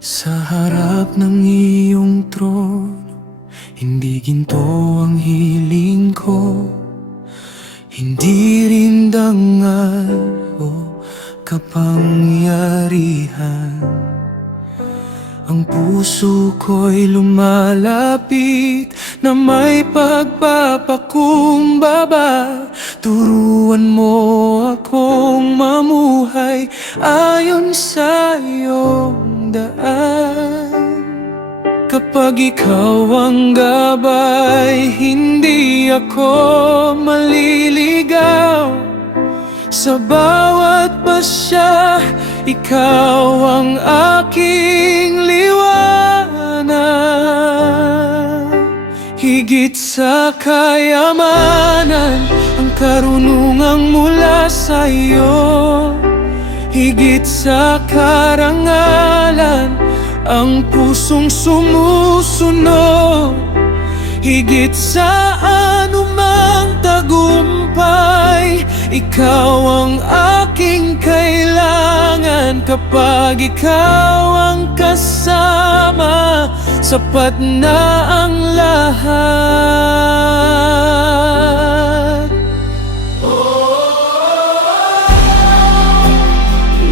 Sa harap ng iyong trono, hindi ginto ang hiling ko, hindi rin dangal o kapangyarihan. Ang puso ko'y lumalapit na may pagpapakumbaba. Turuan mo akong mamuhay ayon sa iyong daan. Kapag ikaw ang gabay, hindi ako maliligaw. Sa bawat pasya, ikaw ang aking liwanag. Higit sa kayamanan, ang karunungang mula sa iyo. Higit sa karangalan, ang pusong sumusunod. Higit sa anumang tagumpay, ikaw ang aking kailangan. Kapag ikaw ang kasama, sapat na ang lahat.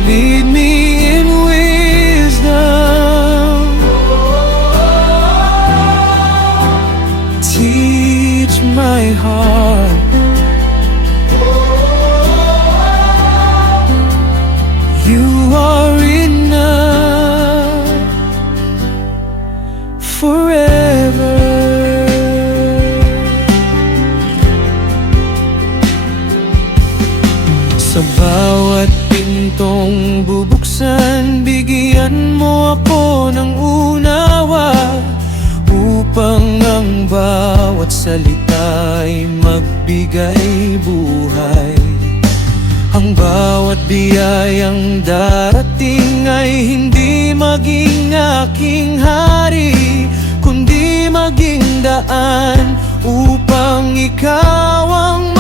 Lead me in wisdom, teach my heart. You are enough forever. Sa bawat pintong bubuksan, bigyan mo ako ng unawa, upang ang bawat salita'y magbigay buhay. Ang bawat biyayang darating ay hindi maging aking hari, kundi maging daan upang ikaw ang